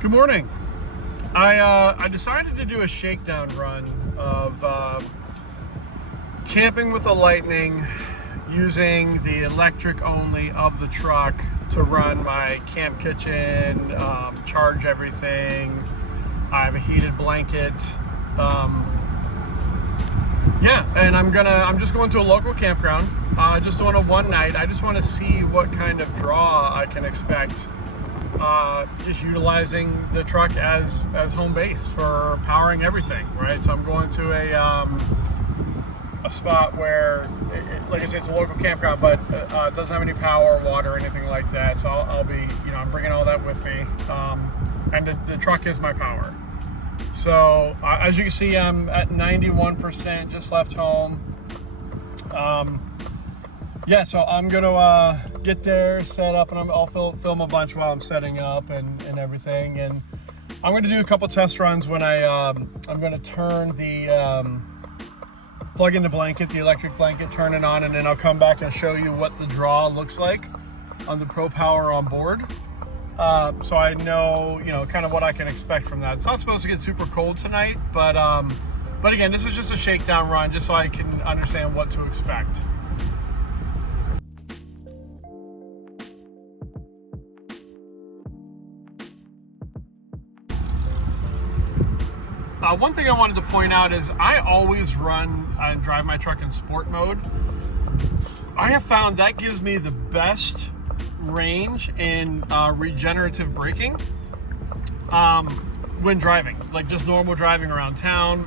Good morning. I decided to do a shakedown run of camping with a Lightning, using the electric only of the truck to run my camp kitchen, charge everything. I have a heated blanket. And I'm just going to a local campground. Just doing a one night. I just want to see what kind of draw I can expect. Just utilizing the truck as home base for powering everything, right? So I'm going to a spot where, like I said, it's a local campground, but it doesn't have any power, water, or anything like that. So I'll be, I'm bringing all that with me, and the truck is my power. So as you can see, I'm at 91%, just left home. So I'm gonna get there, set up, and I'll film a bunch while I'm setting up and everything. And I'm gonna do a couple test runs when I'm gonna turn the plug in the blanket, the electric blanket, turn it on, and then I'll come back and show you what the draw looks like on the Pro Power on board. So I know, kind of what I can expect from that. It's not supposed to get super cold tonight, but again, this is just a shakedown run, just so I can understand what to expect. One thing I wanted to point out is I always run and drive my truck in sport mode. I have found that gives me the best range in regenerative braking when driving, like just normal driving around town.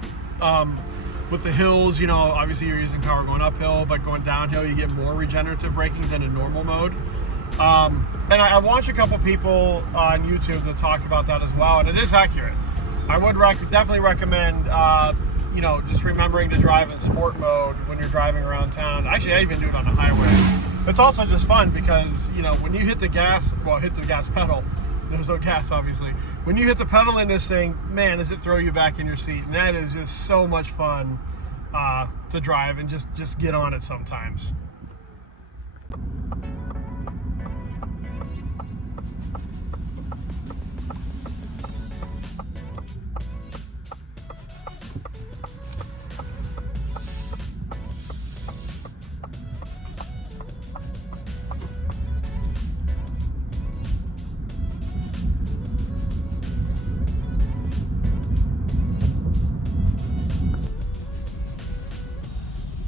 With the hills, obviously you're using power going uphill, but going downhill you get more regenerative braking than in normal mode. And I watched a couple people on YouTube that talked about that as well, and it is accurate. I would definitely recommend, just remembering to drive in sport mode when you're driving around town. Actually, I even do it on the highway. It's also just fun because, when you hit the gas pedal, there's no gas, obviously. When you hit the pedal in this thing, man, does it throw you back in your seat. And that is just so much fun to drive and just get on it sometimes.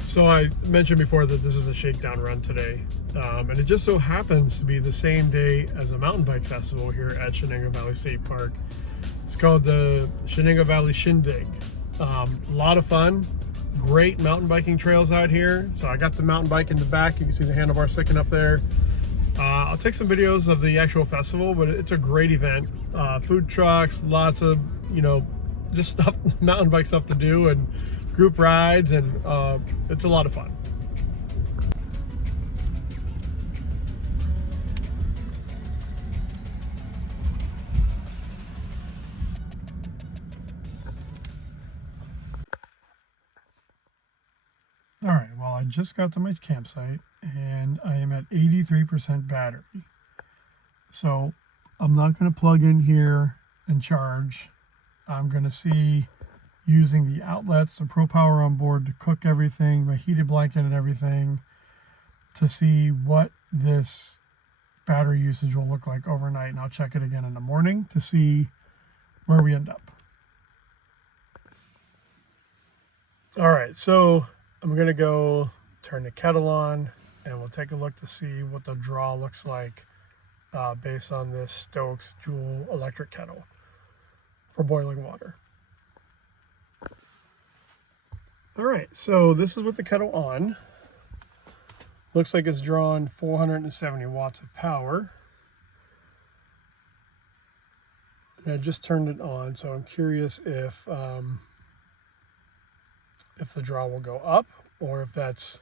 So I mentioned before that this is a shakedown run today, and it just so happens to be the same day as a mountain bike festival here at Shakedown Valley State Park. It's called the Shakedown Valley Shindig. A lot of fun, great mountain biking trails out here. So I got the mountain bike in the back. You can see the handlebar sticking up there. I'll take some videos of the actual festival, but it's a great event. Food trucks, lots of, just stuff, mountain bike stuff to do, and group rides, and it's a lot of fun. All right, well, I just got to my campsite and I am at 83% battery. So I'm not going to plug in here and charge. I'm going to see, using the outlets, the Pro Power on board to cook everything, my heated blanket and everything, to see what this battery usage will look like overnight. And I'll check it again in the morning to see where we end up. All right, so I'm going to go turn the kettle on and we'll take a look to see what the draw looks like based on this Stokes Joule electric kettle for boiling water. All right, so this is with the kettle on. Looks like it's drawing 470 watts of power. And I just turned it on, so I'm curious if the draw will go up or if that's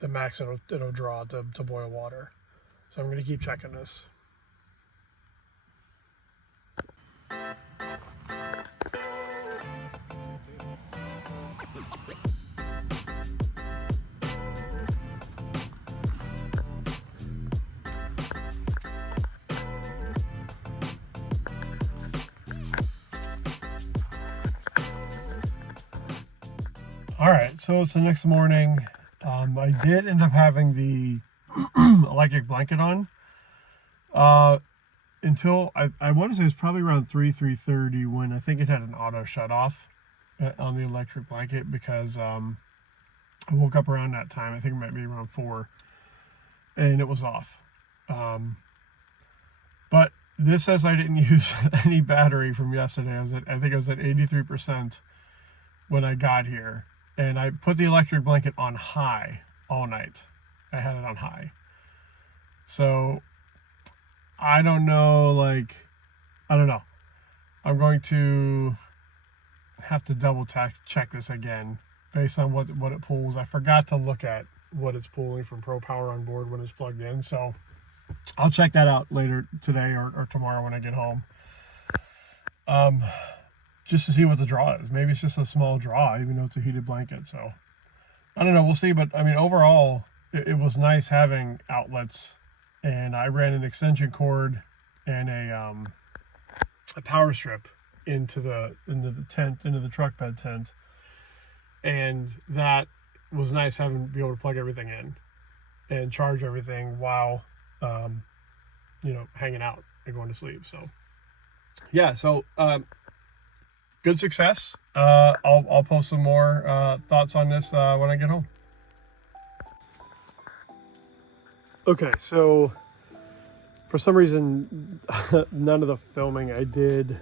the max it'll draw to boil water. So I'm going to keep checking this. All right, so it's the next morning. I did end up having the electric blanket on until I want to say it was probably around 3:30 when I think it had an auto shut off on the electric blanket, because I woke up around that time. I think it might be around 4, and it was off. But this says I didn't use any battery from yesterday. I think I was at 83% when I got here. And I put the electric blanket on high all night. I had it on high. So I don't know, I don't know. I'm going to have to double check this again based on what it pulls. I forgot to look at what it's pulling from Pro Power on board when it's plugged in. So I'll check that out later today or tomorrow when I get home. Just to see what the draw is. Maybe it's just a small draw, even though it's a heated blanket. So I don't know. We'll see. But I mean, overall, it was nice having outlets. And I ran an extension cord and a power strip into the tent, into the truck bed tent, and that was nice having be able to plug everything in and charge everything while hanging out and going to sleep. So yeah, so good success. I'll post some more thoughts on this when I get home. Okay, so for some reason, none of the filming I did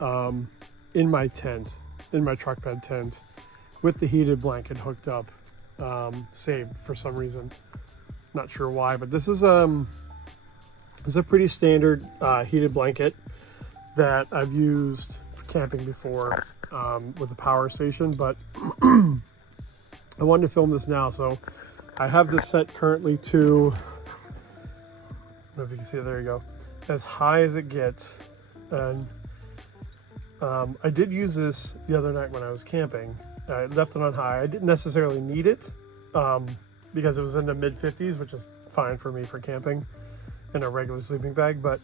in my tent, in my truck bed tent, with the heated blanket hooked up, saved for some reason. Not sure why, but this is a pretty standard heated blanket that I've used for camping before with a power station, but I wanted to film this now, so I have this set currently to, I don't know if you can see it, there you go, as high as it gets. And I did use this the other night when I was camping. I left it on high. I didn't necessarily need it because it was in the mid 50s, which is fine for me for camping in a regular sleeping bag, but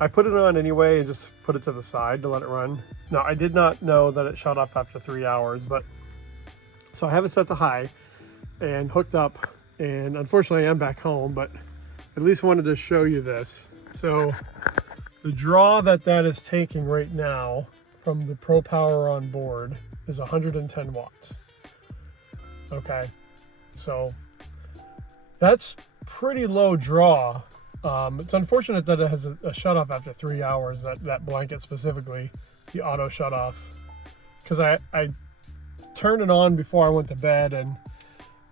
I put it on anyway and just put it to the side to let it run. Now, I did not know that it shut off after 3 hours, but so I have it set to high and hooked up, and unfortunately I'm back home, but at least wanted to show you this. So the draw that is taking right now from the Pro Power on board is 110 watts. Okay, so that's pretty low draw. It's unfortunate that it has a shut off after 3 hours, that blanket specifically, the auto shut off, because I turned it on before I went to bed, and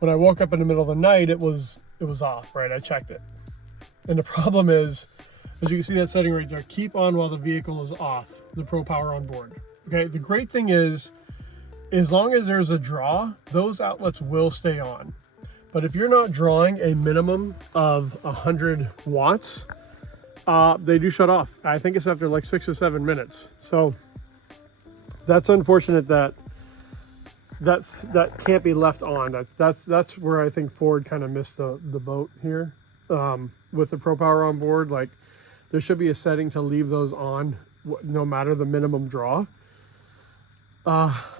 when I woke up in the middle of the night, it was off, right? I checked it. And the problem is, as you can see that setting right there, keep on while the vehicle is off, the Pro Power on board. Okay, the great thing is, as long as there's a draw, those outlets will stay on. But if you're not drawing a minimum of 100 watts, they do shut off. I think it's after like 6 or 7 minutes. So that's unfortunate that can't be left on. That's where I think Ford kind of missed the boat here with the Pro Power on board. Like, there should be a setting to leave those on no matter the minimum draw.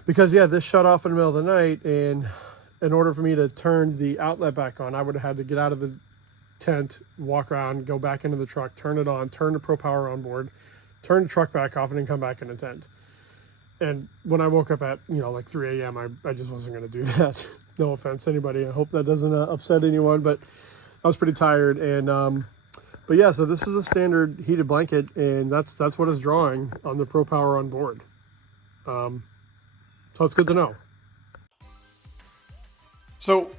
Because yeah, this shut off in the middle of the night, and in order for me to turn the outlet back on, I would have had to get out of the tent, walk around, go back into the truck, turn it on, turn the Pro Power on board, turn the truck back off, and then come back in the tent. And when I woke up at, like 3 a.m., I just wasn't going to do that. No offense to anybody. I hope that doesn't upset anyone, but I was pretty tired. And, but yeah, so this is a standard heated blanket, and that's what it's drawing on the Pro Power on board. So it's good to know. So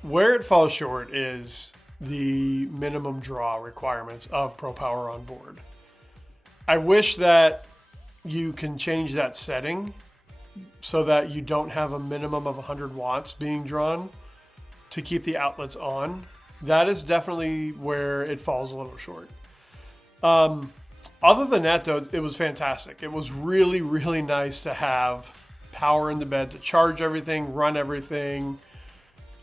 where it falls short is the minimum draw requirements of Pro Power on board. I wish that you can change that setting so that you don't have a minimum of 100 watts being drawn to keep the outlets on. That is definitely where it falls a little short. Other than that, though, it was fantastic. It was really, really nice to have power in the bed to charge everything, run everything,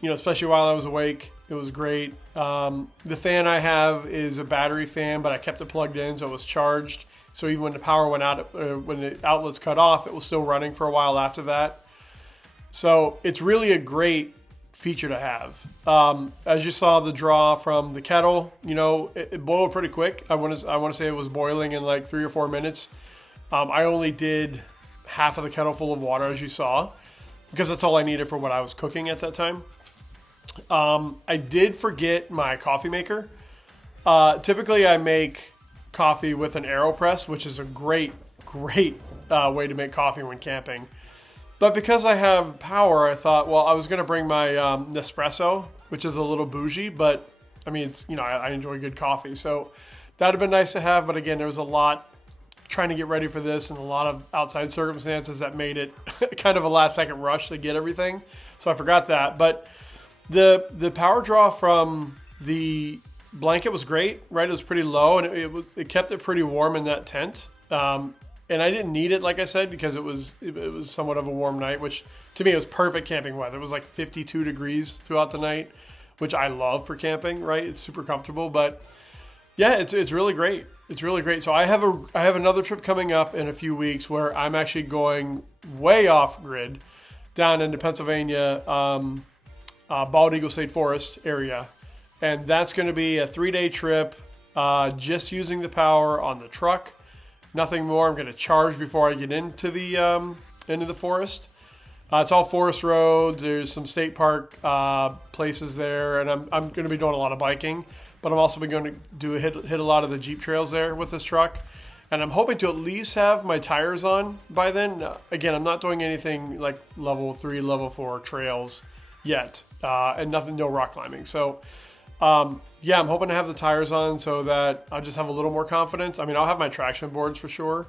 especially while I was awake. It was great. The fan I have is a battery fan, but I kept it plugged in, so it was charged. So even when the power went out, when the outlets cut off, it was still running for a while after that. So it's really a great feature to have. As you saw the draw from the kettle, you know, it boiled pretty quick. I want to say it was boiling in like 3 or 4 minutes. I only did half of the kettle full of water, as you saw, because that's all I needed for what I was cooking at that time. I did forget my coffee maker. Typically I make coffee with an AeroPress, which is a great way to make coffee when camping. But because I have power, I thought, well, I was going to bring my Nespresso, which is a little bougie, but I mean, it's, you know, I enjoy good coffee. So that'd have been nice to have. But again, there was a lot trying to get ready for this and a lot of outside circumstances that made it kind of a last second rush to get everything. So I forgot that. But the power draw from the blanket was great, right? It was pretty low, and it kept it pretty warm in that tent. And I didn't need it, like I said, because it was somewhat of a warm night, which to me it was perfect camping weather. It was like 52 degrees throughout the night, which I love for camping, right? It's super comfortable, but yeah, it's really great. It's really great. So I have another trip coming up in a few weeks where I'm actually going way off grid down into Pennsylvania, Bald Eagle State Forest area. And that's going to be a 3-day trip, just using the power on the truck. Nothing more. I'm going to charge before I get into the forest. It's all forest roads. There's some state park places there, and I'm going to be doing a lot of biking. But I'm also going to hit a lot of the Jeep trails there with this truck. And I'm hoping to at least have my tires on by then. Again, I'm not doing anything like level 3, level 4 trails yet, and no rock climbing. So yeah, I'm hoping to have the tires on so that I'll just have a little more confidence. I mean, I'll have my traction boards for sure,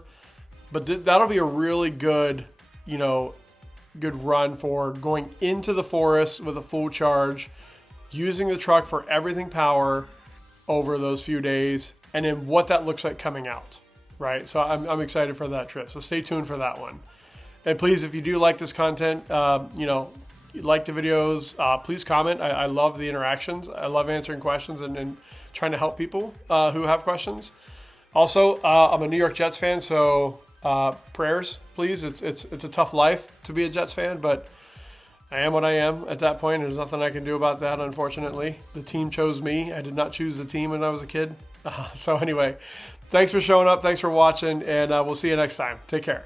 but that'll be a really good, good run for going into the forest with a full charge, using the truck for everything power over those few days, and then what that looks like coming out, right? So I'm excited for that trip. So stay tuned for that one. And please, if you do like this content, you like the videos, please comment. I love the interactions. I love answering questions and trying to help people who have questions. Also, I'm a New York Jets fan, so prayers, please. It's a tough life to be a Jets fan, but I am what I am at that point. There's nothing I can do about that, unfortunately. The team chose me. I did not choose the team when I was a kid. So anyway, thanks for showing up. Thanks for watching, and we'll see you next time. Take care.